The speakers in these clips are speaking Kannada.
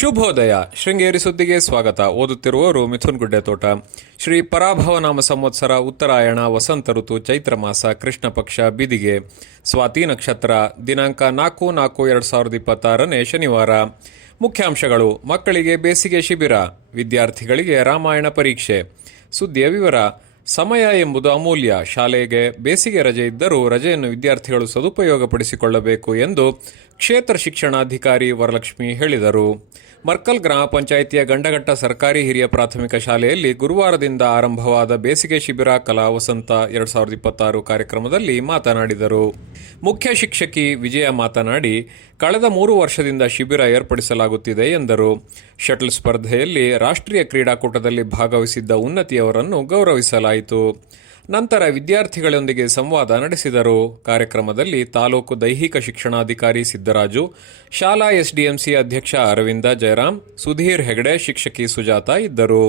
ಶುಭೋದಯ. ಶೃಂಗೇರಿ ಸುದ್ದಿಗೆ ಸ್ವಾಗತ. ಓದುತ್ತಿರುವವರು ಮಿಥುನ್ ಗುಡ್ಡೆತೋಟ. ಶ್ರೀ ಪರಾಭವನಾಮ ಸಂವತ್ಸರ, ಉತ್ತರಾಯಣ, ವಸಂತ ಋತು, ಚೈತ್ರ ಮಾಸ, ಕೃಷ್ಣ ಪಕ್ಷ, ಬಿದಿಗೆ, ಸ್ವಾತಿ ನಕ್ಷತ್ರ. ದಿನಾಂಕ 4-4-2026 ಶನಿವಾರ. ಮುಖ್ಯಾಂಶಗಳು: ಮಕ್ಕಳಿಗೆ ಬೇಸಿಗೆ ಶಿಬಿರ, ವಿದ್ಯಾರ್ಥಿಗಳಿಗೆ ರಾಮಾಯಣ ಪರೀಕ್ಷೆ. ಸುದ್ದಿಯ ವಿವರ. ಸಮಯ ಎಂಬುದು ಅಮೂಲ್ಯ. ಶಾಲೆಗೆ ಬೇಸಿಗೆ ರಜೆ ಇದ್ದರೂ ರಜೆಯನ್ನು ವಿದ್ಯಾರ್ಥಿಗಳು ಸದುಪಯೋಗಪಡಿಸಿಕೊಳ್ಳಬೇಕು ಎಂದು ಕ್ಷೇತ್ರ ಶಿಕ್ಷಣಾಧಿಕಾರಿ ವರಲಕ್ಷ್ಮಿ ಹೇಳಿದರು. ಮರ್ಕಲ್ ಗ್ರಾಮ ಪಂಚಾಯಿತಿಯ ಗಂಡಘಟ್ಟ ಸರ್ಕಾರಿ ಹಿರಿಯ ಪ್ರಾಥಮಿಕ ಶಾಲೆಯಲ್ಲಿ ಗುರುವಾರದಿಂದ ಆರಂಭವಾದ ಬೇಸಿಗೆ ಶಿಬಿರ ಕಲಾ ವಸಂತ 2026 ಕಾರ್ಯಕ್ರಮದಲ್ಲಿ ಮಾತನಾಡಿದರು. ಮುಖ್ಯ ಶಿಕ್ಷಕಿ ವಿಜಯ ಮಾತನಾಡಿ, ಕಳೆದ 3 ವರ್ಷದಿಂದ ಶಿಬಿರ ಏರ್ಪಡಿಸಲಾಗುತ್ತಿದೆ ಎಂದರು. ಶಟಲ್ ಸ್ಪರ್ಧೆಯಲ್ಲಿ ರಾಷ್ಟ್ರೀಯ ಕ್ರೀಡಾಕೂಟದಲ್ಲಿ ಭಾಗವಹಿಸಿದ್ದ ಉನ್ನತಿಯವರನ್ನು ಗೌರವಿಸಲಾಯಿತು. ನಂತರ ವಿದ್ಯಾರ್ಥಿಗಳೊಂದಿಗೆ ಸಂವಾದ ನಡೆಸಿದರು. ಕಾರ್ಯಕ್ರಮದಲ್ಲಿ ತಾಲೂಕು ದೈಹಿಕ ಶಿಕ್ಷಣಾಧಿಕಾರಿ ಸಿದ್ದರಾಜು, ಶಾಲಾ ಎಸ್ಡಿಎಂಸಿ ಅಧ್ಯಕ್ಷ ಅರವಿಂದ, ಜಯರಾಮ್, ಸುಧೀರ್ ಹೆಗಡೆ, ಶಿಕ್ಷಕಿ ಸುಜಾತ ಇದ್ದರು.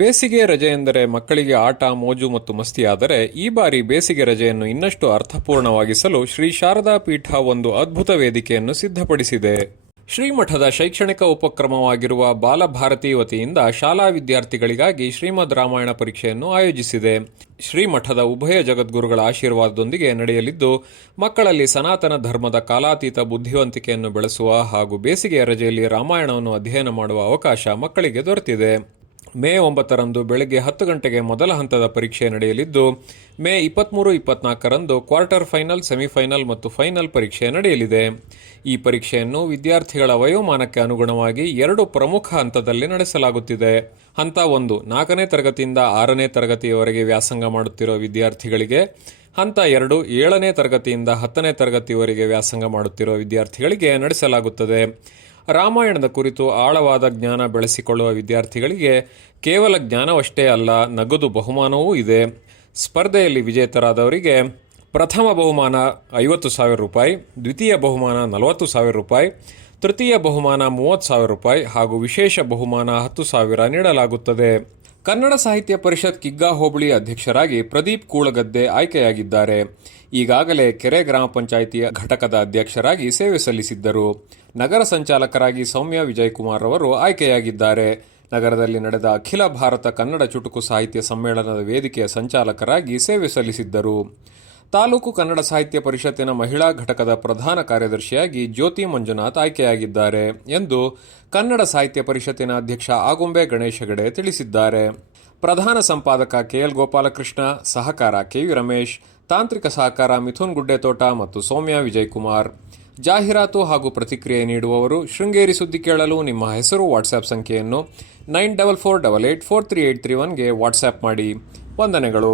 ಬೇಸಿಗೆ ರಜೆ ಎಂದರೆ ಮಕ್ಕಳಿಗೆ ಆಟ, ಮೋಜು ಮತ್ತು ಮಸ್ತಿಯಾದರೆ ಈ ಬಾರಿ ಬೇಸಿಗೆ ರಜೆಯನ್ನು ಇನ್ನಷ್ಟು ಅರ್ಥಪೂರ್ಣವಾಗಿಸಲು ಶ್ರೀ ಶಾರದಾ ಪೀಠ ಒಂದು ಅದ್ಭುತ ವೇದಿಕೆಯನ್ನು ಸಿದ್ಧಪಡಿಸಿದೆ. ಶ್ರೀಮಠದ ಶೈಕ್ಷಣಿಕ ಉಪಕ್ರಮವಾಗಿರುವ ಬಾಲಭಾರತಿ ವತಿಯಿಂದ ಶಾಲಾ ವಿದ್ಯಾರ್ಥಿಗಳಿಗಾಗಿ ಶ್ರೀಮದ್ ರಾಮಾಯಣ ಪರೀಕ್ಷೆಯನ್ನು ಆಯೋಜಿಸಿದೆ. ಶ್ರೀಮಠದ ಉಭಯ ಜಗದ್ಗುರುಗಳ ಆಶೀರ್ವಾದದೊಂದಿಗೆ ನಡೆಯಲಿದ್ದು, ಮಕ್ಕಳಲ್ಲಿ ಸನಾತನ ಧರ್ಮದ ಕಾಲಾತೀತ ಬುದ್ಧಿವಂತಿಕೆಯನ್ನು ಬೆಳೆಸುವ ಹಾಗೂ ಬೇಸಿಗೆಯ ರಜೆಯಲ್ಲಿ ರಾಮಾಯಣವನ್ನು ಅಧ್ಯಯನ ಮಾಡುವ ಅವಕಾಶ ಮಕ್ಕಳಿಗೆ ದೊರೆತಿದೆ. ಮೇ 9ರಂದು ಬೆಳಗ್ಗೆ 10 ಗಂಟೆಗೆ ಮೊದಲ ಹಂತದ ಪರೀಕ್ಷೆ ನಡೆಯಲಿದ್ದು, ಮೇ 23-24ರಂದು ಕ್ವಾರ್ಟರ್ ಫೈನಲ್, ಸೆಮಿಫೈನಲ್ ಮತ್ತು ಫೈನಲ್ ಪರೀಕ್ಷೆ ನಡೆಯಲಿದೆ. ಈ ಪರೀಕ್ಷೆಯನ್ನು ವಿದ್ಯಾರ್ಥಿಗಳ ವಯೋಮಾನಕ್ಕೆ ಅನುಗುಣವಾಗಿ 2 ಪ್ರಮುಖ ಹಂತದಲ್ಲಿ ನಡೆಸಲಾಗುತ್ತಿದೆ. ಹಂತ 1 4ನೇ ತರಗತಿಯಿಂದ 6ನೇ ತರಗತಿಯವರೆಗೆ ವ್ಯಾಸಂಗ ಮಾಡುತ್ತಿರುವ ವಿದ್ಯಾರ್ಥಿಗಳಿಗೆ, ಹಂತ 2 7ನೇ ತರಗತಿಯಿಂದ 10ನೇ ತರಗತಿಯವರೆಗೆ ವ್ಯಾಸಂಗ ಮಾಡುತ್ತಿರುವ ವಿದ್ಯಾರ್ಥಿಗಳಿಗೆ ನಡೆಸಲಾಗುತ್ತದೆ. ರಾಮಾಯಣದ ಕುರಿತು ಆಳವಾದ ಜ್ಞಾನ ಬೆಳೆಸಿಕೊಳ್ಳುವ ವಿದ್ಯಾರ್ಥಿಗಳಿಗೆ ಕೇವಲ ಜ್ಞಾನವಷ್ಟೇ ಅಲ್ಲ, ನಗದು ಬಹುಮಾನವೂ ಇದೆ. ಸ್ಪರ್ಧೆಯಲ್ಲಿ ವಿಜೇತರಾದವರಿಗೆ ಪ್ರಥಮ ಬಹುಮಾನ 50,000 ರೂಪಾಯಿ, ದ್ವಿತೀಯ ಬಹುಮಾನ 40,000 ರೂಪಾಯಿ, ತೃತೀಯ ಬಹುಮಾನ 30,000 ರೂಪಾಯಿ ಹಾಗೂ ವಿಶೇಷ ಬಹುಮಾನ 10,000 ನೀಡಲಾಗುತ್ತದೆ. ಕನ್ನಡ ಸಾಹಿತ್ಯ ಪರಿಷತ್ ಕಿಗ್ಗಾ ಹೋಬಳಿ ಅಧ್ಯಕ್ಷರಾಗಿ ಪ್ರದೀಪ್ ಕೂಳಗದ್ದೆ ಆಯ್ಕೆಯಾಗಿದ್ದಾರೆ. ಈಗಾಗಲೇ ಕೆರೆ ಗ್ರಾಮ ಪಂಚಾಯಿತಿಯ ಘಟಕದ ಅಧ್ಯಕ್ಷರಾಗಿ ಸೇವೆ ಸಲ್ಲಿಸಿದ್ದರು. ನಗರ ಸಂಚಾಲಕರಾಗಿ ಸೌಮ್ಯ ವಿಜಯಕುಮಾರ್ ಅವರು ಆಯ್ಕೆಯಾಗಿದ್ದಾರೆ. ನಗರದಲ್ಲಿ ನಡೆದ ಅಖಿಲ ಭಾರತ ಕನ್ನಡ ಚುಟುಕು ಸಾಹಿತ್ಯ ಸಮ್ಮೇಳನದ ವೇದಿಕೆಯ ಸಂಚಾಲಕರಾಗಿ ಸೇವೆ ಸಲ್ಲಿಸಿದ್ದರು. ತಾಲೂಕು ಕನ್ನಡ ಸಾಹಿತ್ಯ ಪರಿಷತ್ತಿನ ಮಹಿಳಾ ಘಟಕದ ಪ್ರಧಾನ ಕಾರ್ಯದರ್ಶಿಯಾಗಿ ಜ್ಯೋತಿ ಮಂಜುನಾಥ್ ಆಯ್ಕೆಯಾಗಿದ್ದಾರೆ ಎಂದು ಕನ್ನಡ ಸಾಹಿತ್ಯ ಪರಿಷತ್ತಿನ ಅಧ್ಯಕ್ಷ ಆಗುಂಬೆ ಗಣೇಶ್ ಹೆಗಡೆ ತಿಳಿಸಿದ್ದಾರೆ. ಪ್ರಧಾನ ಸಂಪಾದಕ ಕೆಎಲ್ ಗೋಪಾಲಕೃಷ್ಣ, ಸಹಕಾರ ಕೆವಿ ರಮೇಶ್, ತಾಂತ್ರಿಕ ಸಹಕಾರ ಮಿಥುನ್ ಗುಡ್ಡೆತೋಟ ಮತ್ತು ಸೌಮ್ಯ ವಿಜಯಕುಮಾರ್. ಜಾಹೀರಾತು ಹಾಗೂ ಪ್ರತಿಕ್ರಿಯೆ ನೀಡುವವರು. ಶೃಂಗೇರಿ ಸುದ್ದಿ ಕೇಳಲು ನಿಮ್ಮ ಹೆಸರು, ವಾಟ್ಸ್ಆ್ಯಪ್ ಸಂಖ್ಯೆಯನ್ನು 9448843831ಗೆ ವಾಟ್ಸ್ಆ್ಯಪ್ ಮಾಡಿ. ವಂದನೆಗಳು.